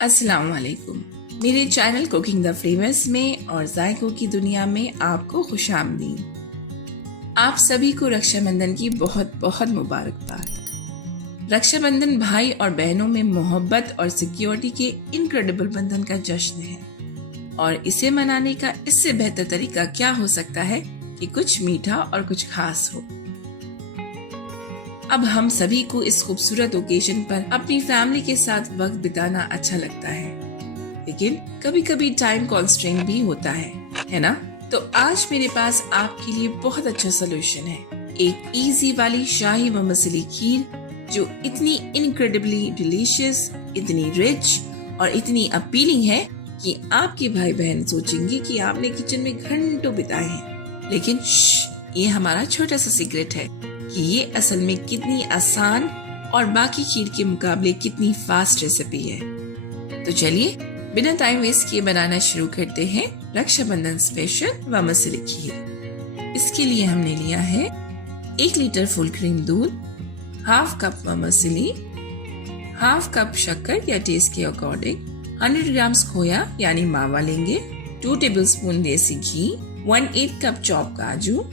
अस्सलाम वालेकुम। मेरे चैनल कुकिंग द फ्लेवर्स में और जायकों की दुनिया में आपको खुशामदीद। आप सभी को रक्षाबंधन की बहुत बहुत मुबारकबाद। रक्षाबंधन भाई और बहनों में मोहब्बत और सिक्योरिटी के इनक्रेडिबल बंधन का जश्न है और इसे मनाने का इससे बेहतर तरीका क्या हो सकता है कि कुछ मीठा और कुछ खास हो। अब हम सभी को इस खूबसूरत ओकेजन पर अपनी फैमिली के साथ वक्त बिताना अच्छा लगता है, लेकिन कभी कभी टाइम कॉन्स्ट्रेंट भी होता है ना? तो आज मेरे पास आपके लिए बहुत अच्छा सोल्यूशन है, एक इजी वाली शाही व मसाले खीर जो इतनी इनक्रेडिबली डिलीशियस, इतनी रिच और इतनी अपीलिंग है कि आपके भाई बहन सोचेंगे कि आपने किचन में घंटों बिताए हैं। लेकिन ये हमारा छोटा सा सीक्रेट है कि ये असल में कितनी आसान और बाकी खीर के मुकाबले कितनी फास्ट रेसिपी है। तो चलिए बिना टाइम वेस्ट किए बनाना शुरू करते हैं रक्षाबंधन स्पेशल व मसाले खीर। इसके लिए हमने लिया है 1 लीटर फुल क्रीम दूध, हाफ कप व मसाले, हाफ कप शक्कर या टेस्ट के अकॉर्डिंग, 100 ग्राम्स खोया यानी मावा लेंगे, 2 टेबलस्पून देसी घी, 1/8 कप चॉप काजू,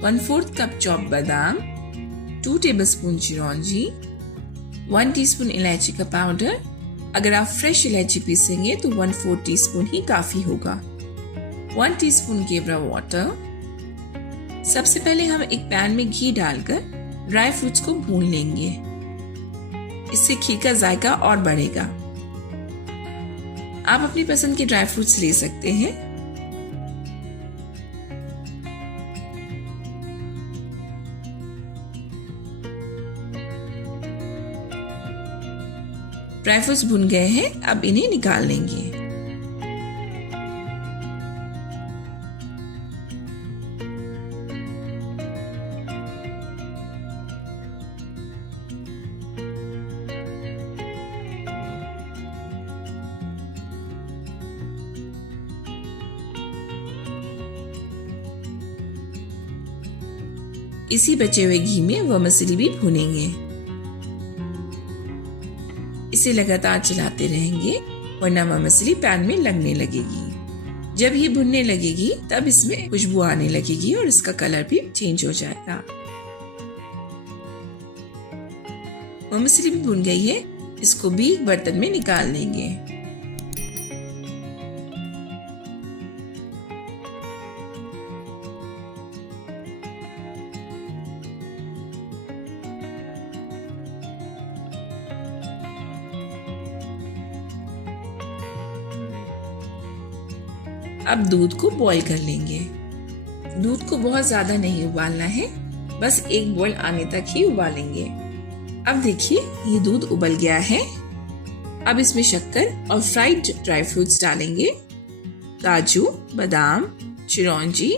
1/4 कप चॉप बादाम, 2 टेबलस्पून चिरौंजी, 1 टीस्पून इलायची का पाउडर। अगर आप फ्रेश इलायची पीसेंगे तो 1/4 टीस्पून ही काफी होगा, 1 टीस्पून केवड़ा वाटर। सबसे पहले हम एक पैन में घी डालकर ड्राई फ्रूट्स को भून लेंगे, इससे खीर का जायका और बढ़ेगा। आप अपनी पसंद के ड्राई फ्रूट्स ले सकते हैं। ड्राई फ्रूट्स भुन गए हैं, अब इन्हें निकाल लेंगे। इसी बचे हुए घी में वह मसाले भी भुनेंगे। इसे लगातार चलाते रहेंगे वरना मसाले पैन में लगने लगेगी। जब ये भुनने लगेगी तब इसमें खुशबू आने लगेगी और इसका कलर भी चेंज हो जाएगा। मसाले भी भुन गई है, इसको भी एक बर्तन में निकाल लेंगे। अब दूध को बॉईल कर लेंगे। दूध को बहुत ज्यादा नहीं उबालना है, बस एक बॉईल आने तक ही उबालेंगे। अब देखिए ये दूध उबल गया है। अब इसमें शक्कर और फ्राइड ड्राई फ्रूट्स डालेंगे, काजू, बादाम, चिरौंजी,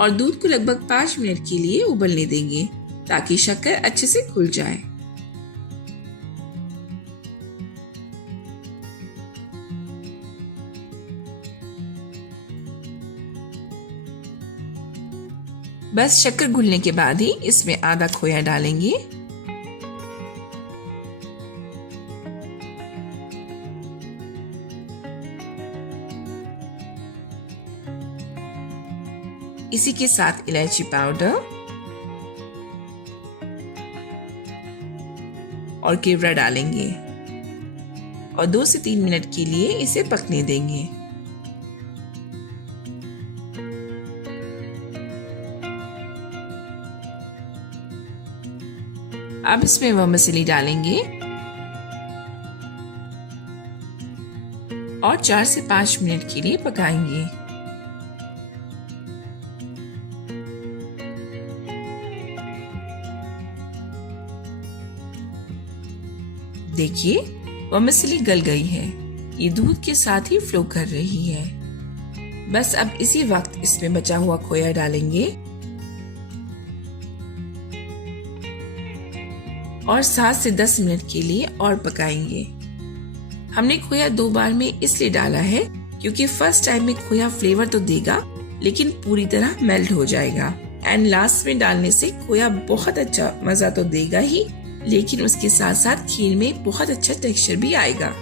और दूध को लगभग 5 मिनट के लिए उबलने देंगे ताकि शक्कर अच्छे से घुल जाए। बस शक्कर घुलने के बाद ही इसमें आधा खोया डालेंगे। इसी के साथ इलायची पाउडर और केवड़ा डालेंगे और 2 से 3 मिनट के लिए इसे पकने देंगे। अब इसमें वह मसाले डालेंगे और 4 से 5 मिनट के लिए पकाएंगे। देखिए वह मसाले गल गई है, ये दूध के साथ ही फ्लो कर रही है। बस अब इसी वक्त इसमें बचा हुआ खोया डालेंगे और 7 से 10 मिनट के लिए और पकाएंगे। हमने खोया 2 बार में इसलिए डाला है क्योंकि फर्स्ट टाइम में खोया फ्लेवर तो देगा लेकिन पूरी तरह मेल्ट हो जाएगा, एंड लास्ट में डालने से खोया बहुत अच्छा मजा तो देगा ही, लेकिन उसके साथ साथ खीर में बहुत अच्छा टेक्सचर भी आएगा।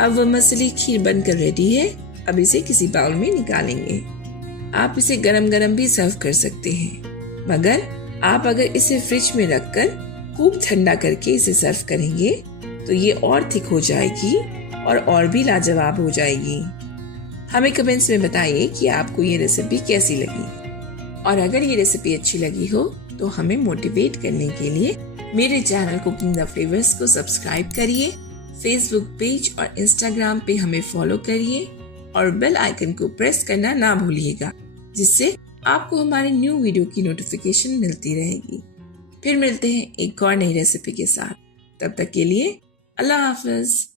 अब वह मसली खीर बनकर रेडी है। अब इसे किसी बाउल में निकालेंगे। आप इसे गरम गरम भी सर्व कर सकते हैं, मगर आप अगर इसे फ्रिज में रखकर खूब ठंडा करके इसे सर्व करेंगे तो ये और थिक हो जाएगी और भी लाजवाब हो जाएगी। हमें कमेंट्स में बताइए कि आपको ये रेसिपी कैसी लगी, और अगर ये रेसिपी अच्छी लगी हो तो हमें मोटिवेट करने के लिए मेरे चैनल कुकिंग द फ्लेवर्स को सब्सक्राइब करिए, फेसबुक पेज और इंस्टाग्राम पे हमें फॉलो करिए और बेल आइकन को प्रेस करना ना भूलिएगा, जिससे आपको हमारे न्यू वीडियो की नोटिफिकेशन मिलती रहेगी। फिर मिलते हैं एक और नई रेसिपी के साथ। तब तक के लिए अल्लाह हाफिज।